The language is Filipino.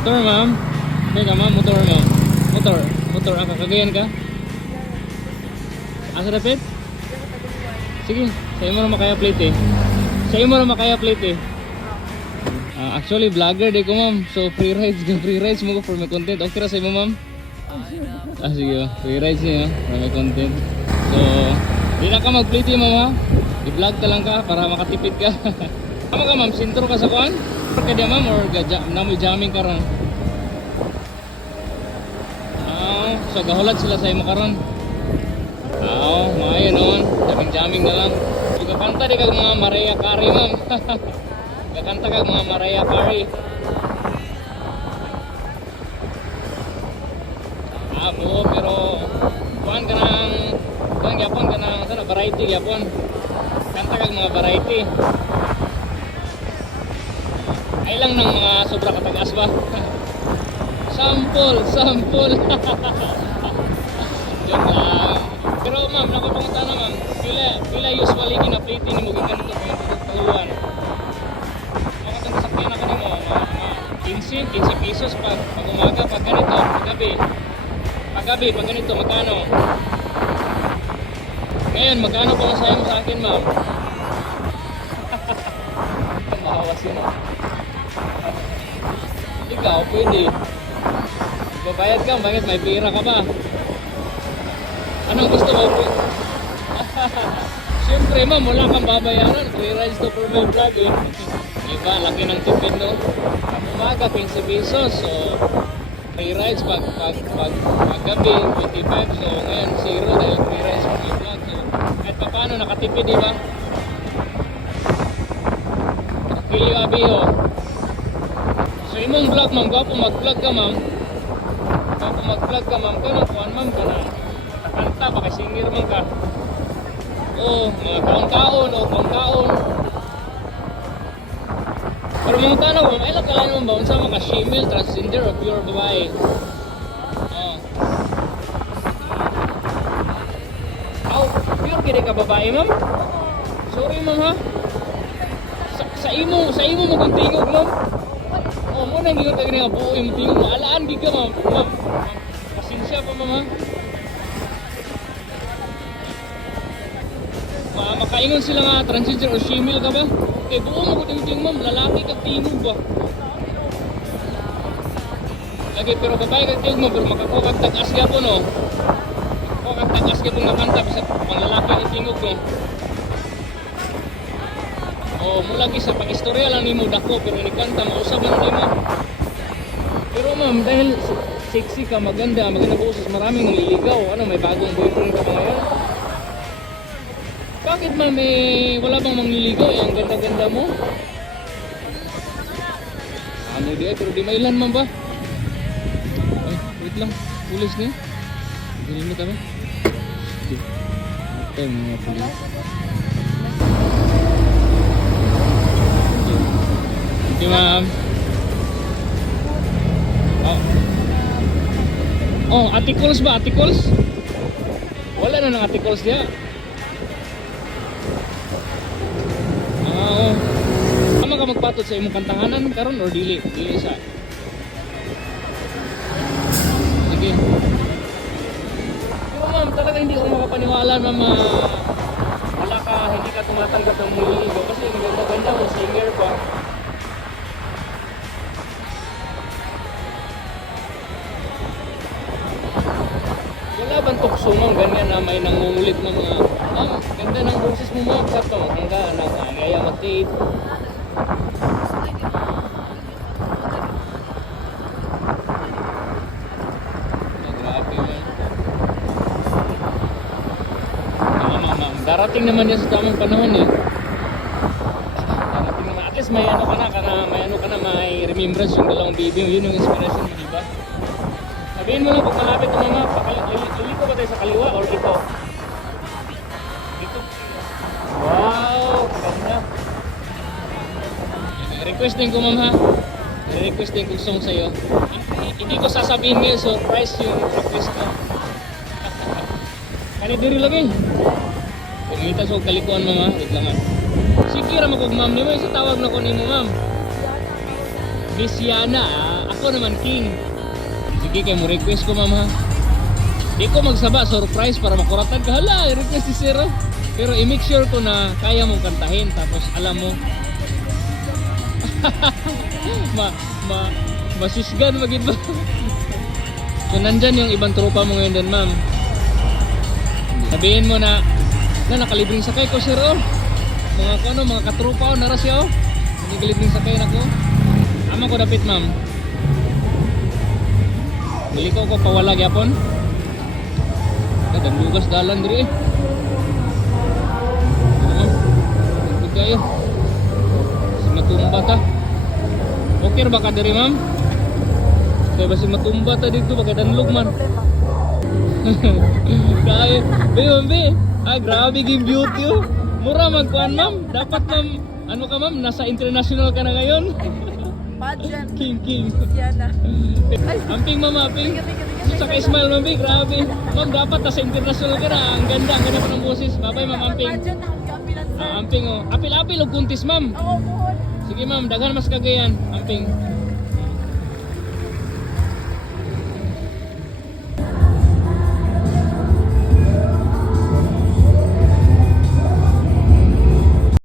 Motor ma'am. Teka ma'am, motor ma'am. Motor. Motor ka. Kagayan ka? Asa dapit? Sige, sa'yo mo na makaya plate eh. Sa'yo mo na makaya plate eh. Actually, vlogger di ko ma'am. So free rides mo ko for my content. Okay ra sa'yo mo ma'am? Sige free rides niya for my content. So, di na ka mag-plate ma'am ha. I-vlog ta lang ka para makatipid ka. Tama ka ma'am, sintro ka sa kuan? Ka diya ma'am or namoy jamming ka ron? So gahulat sila sa imo karon. Maayo noon. Jamming na lang. Gakanta di kag mga Mariah Carey ma'am. Gakanta kag mga Mariah Carey. Pero kuan ka ng kuan gyapon ka ng sana variety gyapon. Kanta kag mga variety. Ay lang ng mga sobra katagas ba? Sample. Joke lang. Pero ma'am, nakapunta na ma'am. Pila usually gina-plate ni mo gikan dito panguluan. Makatang sakyan na kanimo mga 15 pesos pag umaga, pag ganito, pag ganito magkano? Ngayon, magkano po ang sayo mo sa akin ma'am? Mahawas yun. Ikaw, pwede. Babayad ka, bakit may pera ka ba? Anong gusto mo? Siyempre ma'am, wala kang babayaran. Free rides to for my vlog eh. Diba, laki ng tipid no? Pag umaga, 15 pesos. So, free rides pag gabi, 25. So, ngayon, zero dahil free rides for my vlog. So, kahit pa paano, nakatipid diba? Kilyo abiho. So, imong vlog ma'am, gwapo mag-vlog ka ma'am. Kano kuan ma'am ka na kanta baka singer man ka. Mga kaon-kaon. Pero mga tanong ma'am, ay lang kalain mo ba unsa mga female, transgender o pure babae? Pure kini ka babae ma'am? Sorry ma'am ha. Sa imo mo kung tingog ma'am. Mo nang giyon ka gani nga buo imong tingog, maalaan gid ka ma'am. Pasensya pa ma'am ha. Makaingon sila nga transgender or female ka ba? Kay buo mo kung tingog ma'am, lalaki kag tingog ba? Lagi pero babae kag tingog mo pero makakukag tagas gyapon no. Kukag tagas gyapon nga kanta bisag pang lalaki ang tingog no. Mo lagi sa pag-istorya lang nimo dako pero ni kanta mausab man nimo. Pero ma'am dahil sexy ka, maganda boses, maraming mangliligaw. Ano, may bagong boyfriend ka ba ngayon? Bakit ma'am wala bang mangliligaw? Ang ganda-ganda mo. Ano di ay pero di mailan ma'am ba? Ay, wait lang. Pulis niya. Dili mo kami. Okay, mga pulis. Okay, ma'am. Articles ba? Articles? Wala na ng articles niya. Tama ka magpatot sa imong kantanganan karon or dili? Dili sa. Sige. Pero ma'am, talaga hindi ko makapaniwala ma'am. Hindi ka tumatanggap ng muliligo kasi maganda mo singer pa. Wala bang tukso ma'am ganyan na may nangungulit ng mga ganda ng boses mo ma'am sakto hangga nagaya mag-date. Grabe ma'am. Darating naman yan sa tamang panahon eh. Darating naman. At least may may remembrance yung dalawang baby mo. Yun yung inspiration mo, diba? Sabihin mo lang kung malapit mo mama, liliko ba tayo sa kaliwa or dito? Dito. Wow! Ganda. Requesting ko ma'am ha. Requesting ko song sa'yo. Hindi ko sasabihin ngayon, surprise yung request ko. Kani diri lagi. Kumita sa kalikuan mama, wait lang ha. Sige ra magug ma'am nimo, isa tawag na ko nimo ma'am. Miss Yana, ako naman King. Sige, kay mo request ko ma'am ha. Di ko magsaba, surprise para makuratan ka. Hala, request si Zero. Pero i-make sure ko na kaya mong kantahin. Tapos alam mo, masisgan magid ba? So nandyan yung ibang tropa mo ngayon din ma'am. Sabihin mo na nakalibreng sakay ko sir oh. Mga katropa oh, nara siya oh. Nakalibreng sakay na ko. Ama ko dapit ma'am. Bili ko pawala gyapon. Kadang lugas dalan diri eh. Tugtog kayo. Si matumba ta. Okay ba ka diri ma'am? Kaya ba si matumba ta dito baka danlog man. Kaya, be. Grabe yung beauty oh. Mura magkuhan ma'am. Dapat ma'am, ano ka ma'am, nasa international ka na ngayon. Pageant. King. Yana. Amping mama, amping. Sa ka-smile ma'am, grabe. Ma'am, dapat nasa international ka na. Ang ganda pa ng boses. Bye-bye ma'am, amping. Pageant ang kapilan sir. Amping oh. Apil-apil o kuntis ma'am. Ako po. Sige ma'am, daghan mas kagayan. Amping.